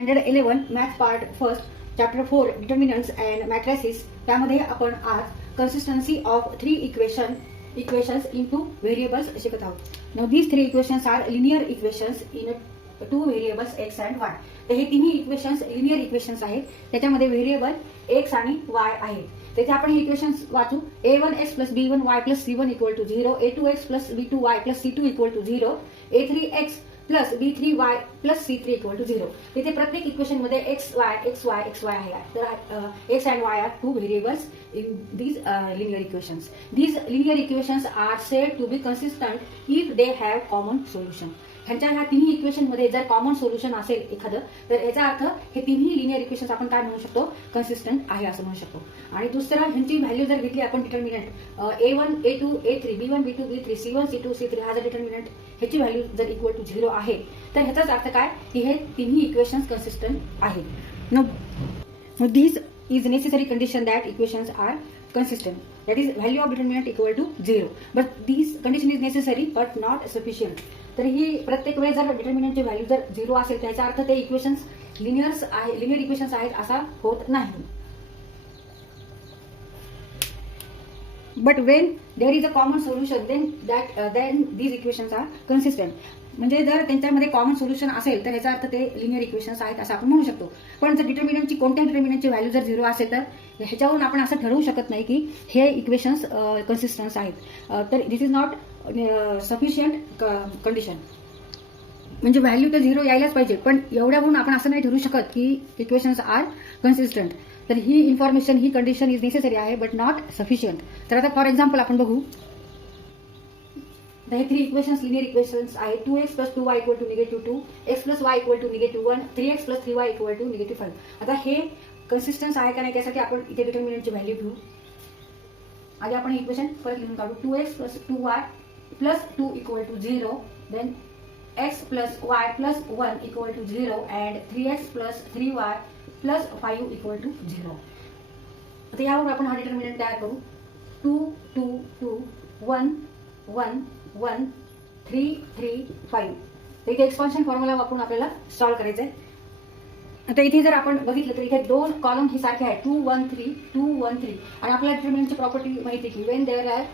Standard 11 maths part first chapter 4 determinants and matrices त्यामध्ये आपण आज consistency of three equations in two variables शिकत आहोत. Now these three equations are linear equations in two variables x and y. तर हे तिन्ही equations linear equations आहेत. त्याच्यामध्ये व्हेरिएबल एक्स आणि वाय आहेत. तेथे आपण हे इक्वेशन्स वाचू. a1x plus b1y plus c1 equal to 0, a2x plus b2y plus c2 equal to 0, a3x plus b3y plus c3 equal to 0. तिथे प्रत्येक इक्वेशन मध्ये एक्स वाय आहे. तर x and y are two variables in these linear equations. These linear equations are said to be consistent if they have common solution. ह्या तिन्ही equation मध्ये जर common solution असेल एखादं तर याचा अर्थ हे तिन्ही लिनियर इक्वेशन्स आपण काय म्हणू शकतो, कन्सिस्टंट आहे असं म्हणू शकतो. आणि दुसरा ह्यांची व्हॅल्यू जर घेतली आपण determinant a1 a2 a3 b1 b2 b3 c1 c2 c3 हा जर डिटर्मिनंट ह्याची व्हॅल्यू जर इक्वल टू 0 आहे तर ह्याचाच अर्थ काय की हे तिन्ही इक्वेशन्स कन्सिस्टंट आहेत. No this is necessary condition that equations are consistent, that is value of determinant equal to 0, but this condition is necessary but not sufficient. तर ही प्रत्येक वेळेस जर डिटर्मिनंटची व्हॅल्यू जर 0 असेल त्याचा अर्थ ते इक्वेशन्स लिनियर इक्वेशन्स आहेत असा होत नाही. But when there is a common solution then these equations are consistent. म्हणजे जर त्यांच्यामध्ये कॉमन सोल्युशन असेल तर याचा अर्थ ते लिनियर इक्वेशन्स आहेत असं आपण म्हणू शकतो. पण जर कोणत्या डिटर्मिनंटची व्हॅल्यू जर 0 असेल तर ह्याच्यावरून आपण असं ठरवू शकत नाही की हे इक्वेशन्स कन्सिस्टन्स आहेत. तर दिस इज नॉट सफिशियंट कंडिशन. म्हणजे व्हॅल्यू तर 0 यायलाच पाहिजे, पण एवढ्यावरून आपण असं नाही ठरवू शकत की इक्वेशन्स आर कन्सिस्टंट. तर ही इन्फॉर्मेशन ही कंडिशन इज नेसेसरी आहे बट नॉट सफिशियंट. तर आता फॉर एक्झाम्पल आपण बघू. हे थ्री इक्वेशन्स लिनियर इक्वेशन्स आहेत. 2x plus 2y equal to -2, x plus y equal to -1, 3x plus 3y equal to -5. आता हे कन्सिस्टन्स आहे का नाही त्यासाठी आपण इथे डिटर्मिनंटची व्हॅल्यू घेऊ. आधी आपण इक्वेशन परत लिहून काढू. 2x plus 2y plus 2 equal to 0, then x plus y plus 1 equal to 0 and 3x plus 3y plus 5 equal to 0. आता यावर आपण हा डिटर्मिनंट तयार करू. 2 2 2 1 1 1 3 3 5. तर इथे एक्सपान्शन फॉर्म्युला वापरून आपल्याला सॉल्व्ह करायचंय. आता इथे जर आपण बघितलं तर इथे दोन कॉलम हे सारखे आहेत 2 1 3 2 1 3. आणि आपल्याला डिटर्मिनंटची प्रॉपर्टी माहिती की when there are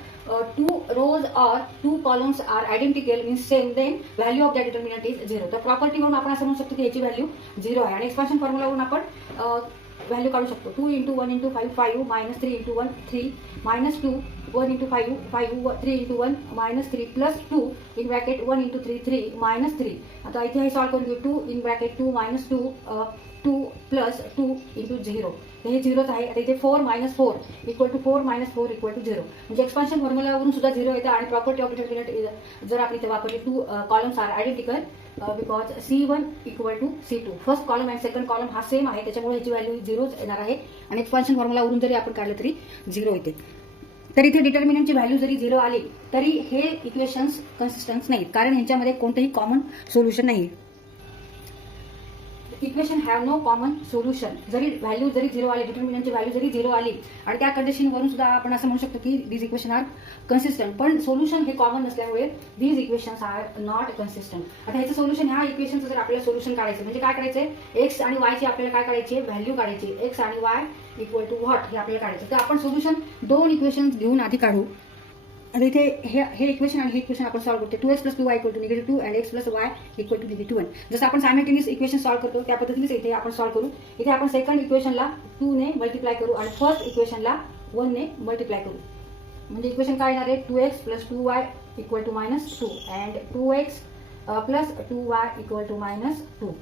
2 rows or 2 columns are identical means same, then value of that determinant is 0. तर प्रॉपर्टी वरून आपण असं म्हणू शकतो की याची व्हॅल्यू 0 आहे. आणि एक्सपान्शन फॉर्म्युलावरून आपण व्हॅल्यू काढू शकतो. 2 × 1 × 5 5 minus 3 × 1 3 minus 2 1 × 5 5 3 × 1 minus 3 plus 2 in bracket 1 × 3 3 minus 3. आता इथे हे सॉल्व्ह करून घेऊ. 2 in bracket 2 minus 2 2 plus 2 into 0. हे 0च आहे. आता इथे 4 minus 4 equal to 4 minus 4 equal to 0. म्हणजे एक्सपान्शन फॉर्म्युलावरून सुद्धा 0 येतं. आणि प्रॉपर्टी ऑफ डिटर्मिनंट जर आपण इथे वापरली 2 columns are identical because C1 equal to C2. First column आणि सेकंड कॉलम हा सेम आहे त्याच्यामुळे ह्याची व्हॅल्यू 0च येणार आहे. आणि एक्सपान्शन फॉर्म्युलावरून जरी आपण काढलं तरी 0 येते. तर इथे डिटर्मिनंटची व्हॅल्यू जरी 0 आली तरी हे इक्वेशन्स कन्सिस्टन्स नाहीत कारण ह्यांच्यामध्ये कोणतेही कॉमन सोल्युशन नाही. Equation have no common solution. जरी व्हॅल्यू जरी 0 आली, डिटर्मिनंटची व्हॅल्यू जरी 0 आली आणि त्या कंडिशनवरून सुद्धा आपण असं म्हणू शकतो की दीज इक्वेशन आर कन्सिस्टंट. पण सोल्युशन हे कॉमन नसल्यामुळे these equations are not consistent. आता ह्याचं सोल्युशन ह्या इक्वेशनचं जर आपल्याला सोल्युशन काढायचं म्हणजे काय करायचंय, एक्स आणि वायची आपल्याला काय काढायची व्हॅल्यू काढायची. एक्स आणि वाय इक्वल टू व्हॉट हे आपल्याला काढायचं. तर आपण सोल्युशन दोन इक्वेशन घेऊन आधी काढू. आता इथे हे इक्वेशन आणि हे इक्वेशन आपण सॉल्व्ह करतो. 2x plus 2y equal to -2 and x plus y equal to -1. जसं आपण सायमल्टेनियस इक्वेशन सॉल्व्ह करतो त्या पद्धतीनेच इथे आपण सॉल्व्ह करू. इथे आपण सेकंड इक्वेशनला 2 ने मल्टिप्लाय करू आणि फर्स्ट इक्वेशनला 1 ने मल्टिप्लाय करू. म्हणजे इक्वेशन काय येणार आहे, 2x plus 2y equal to -2 and 2x plus 2y equal to -2.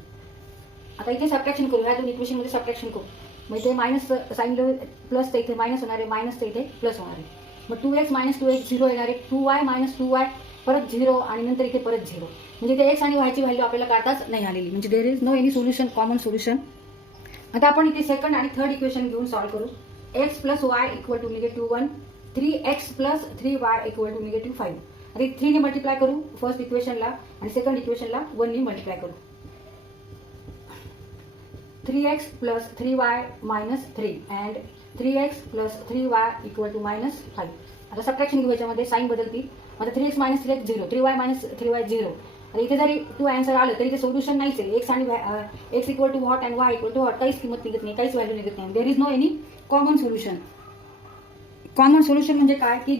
आता इथे सबट्रॅक्शन करू. ह्या दोन इक्वेशन मध्ये सबट्रॅक्शन करू. मग इथे मायनस साइन प्लस तर इथे मायनस होणार आहे, मायनस तर इथे प्लस होणार आहे. मग 2x - 2x 0 येणार आहे. 2y - 2y परत 0 आणि नंतर इथे परत 0. म्हणजे इथे x आणि y ची व्हॅल्यू आपल्याला काढताच नाही आलेली. म्हणजे there is no any solution, common solution. आता आपण इथे सेकंड आणि थर्ड इक्वेशन घेऊन सॉल्व्ह करू. x plus y equal to -1, 3x plus 3y equal to -5. आता 3 ने मल्टिप्लाय करू फर्स्ट इक्वेशनला आणि सेकंड इक्वेशनला 1 ने मल्टिप्लाय करू. 3x plus 3y minus 3 and 3x plus 3y equal to -5. आता सबट्रॅक्शन घेऊ. याच्यामध्ये साइन बदलतील. आता 3x - 3x 0, 3y - 3y 0 आणि इथे जरी टू आन्सर आलं तरी ते सोल्युशन नाहीच आहे. एक्स आणि x equal to what and y equal to what, काहीच किंमत निघत नाही, काहीच व्हॅल्यू निघत नाही. There is no any common solution. Common solution म्हणजे काय की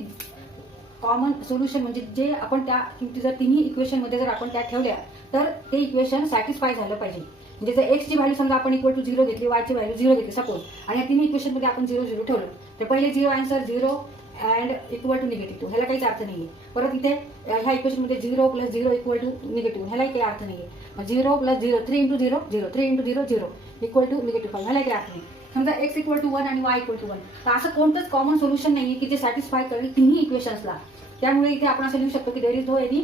कॉमन सोल्युशन म्हणजे जे आपण त्या किमती जर तिन्ही इक्वेशनमध्ये जर आपण त्या ठेवल्या तर ते इक्वेशन सॅटिस्फाय झालं पाहिजे. म्हणजे जर एक्सची व्हॅल्यू समजा आपण इक्वल टू 0 घेतली, वायची व्हॅल्यू 0 घेतली सपोज, आणि या तिन्ही इक्वेशनमध्ये आपण 0 0 ठेवलं तर पहिले 0 answer 0 and equal to negative, ह्याला काहीच अर्थ नाहीये. परत इथे ह्या इक्वेशनमध्ये 0 + 0 इक्वल टू निगेटिव्ह, ह्यालाही काही अर्थ नाहीये. मग 0 + 0 3 × 0 0 3 × 0 0 इक्वल टू -5, ह्यालाही काही अर्थ नाही. समजा एक्स इक्वल टू 1 आणि वाय इक्वल टू 1, तर असं कोणतंच कॉमन सोल्युशन नाहीये की जे सॅटिस्फाय करेल तिन्ही इक्वेशन्सला. त्यामुळे इथे आपण असं लिहू शकतो की there is no any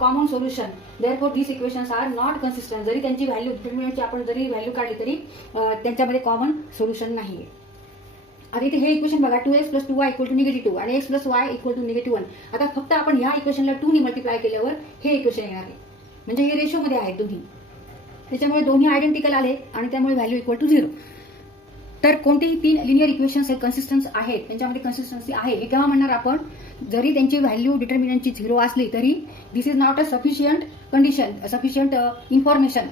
common solution, therefore this equations are not consistent. जरी त्यांची व्हॅल्यू डिटर्मिनंटची आपण जरी व्हॅल्यू काढली तरी त्यांच्यामध्ये कॉमन सोल्युशन नाहीये. आता इथे हे इक्वेशन बघा, 2x + 2y = -2 आणि x + y = -1. आता फक्त आपण ह्या इक्वेशनला 2 ने मल्टिप्लाय केल्यावर हे इक्वेशन येणार आहे. म्हणजे हे रेशोमध्ये आहेत दोन्ही, त्याच्यामुळे दोन्ही आयडेंटिकल आले आणि त्यामुळे व्हॅल्यू इक्वल टू 0. तर कोणतेही 3 लिनियर इक्वेशन्स हे कन्सिस्टन्स आहेत, त्यांच्यामध्ये कन्सिस्टन्सी आहे हे केव्हा म्हणणार आपण, जरी त्यांची व्हॅल्यू डिटर्मिनंटची 0 असली तरी this is not a sufficient condition, sufficient information.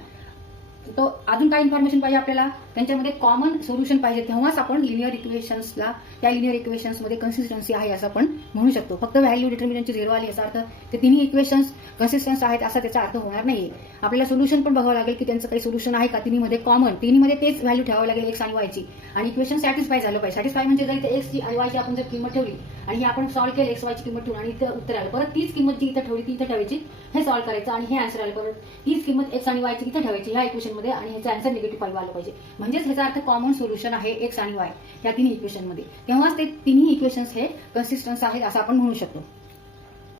तो अजून काय इन्फॉर्मेशन पाहिजे आपल्याला, त्यांच्यामध्ये कॉमन सोल्युशन पाहिजे, तेव्हाच आपण लिनियर इक्वेशन्सला त्या लिनियर इक्वेशन्समध्ये कन्सिस्टन्सी आहे असं आपण म्हणू शकतो. फक्त व्हॅल्यू डिटर्मिनंटची 0 आली याचा अर्थ ते तिन्ही इक्वेशन्स कन्सिस्टन्स आहेत असा त्याचा अर्थ होणार नाही. आपल्याला सोल्युशन पण बघावं लागेल की त्यांचं काही सोल्युशन आहे का, तिन्हीमध्ये कॉमन, तिन्हीमध्ये तेच व्हॅल्यू ठेवावं लागेल एक्स आणि वायची, आणि इक्वेशन सॅटिस्फाय झालं पाहिजे. सॅटिस्फाय म्हणजे जर इथे एक्सची आणि वायची आपण जर किंमत ठेवली आणि ही आपण सॉल्व्ह केली एक्स वायची किंमत ठेवून आणि इथं उत्तर आलं, परत तीच किंमत जी इथं ठेवली ती इथं ठेवायची, हे सॉल्व्ह करायचं आणि हे आन्सर आलं, परत तीच किंमत एक्स आणि वायची इथं ठेवायची ह्या इक्वेशनमध्ये आणि ह्याचं आन्सर -5 आलं पाहिजे. म्हणजेच ह्याचा अर्थ कॉमन सोल्युशन आहे एक्स आणि वाय या तिन्ही इक्वेशनमध्ये, तेव्हाच ते तिन्ही इक्वेशन्स हे कन्सिस्टन्स आहेत असं आपण म्हणू शकतो.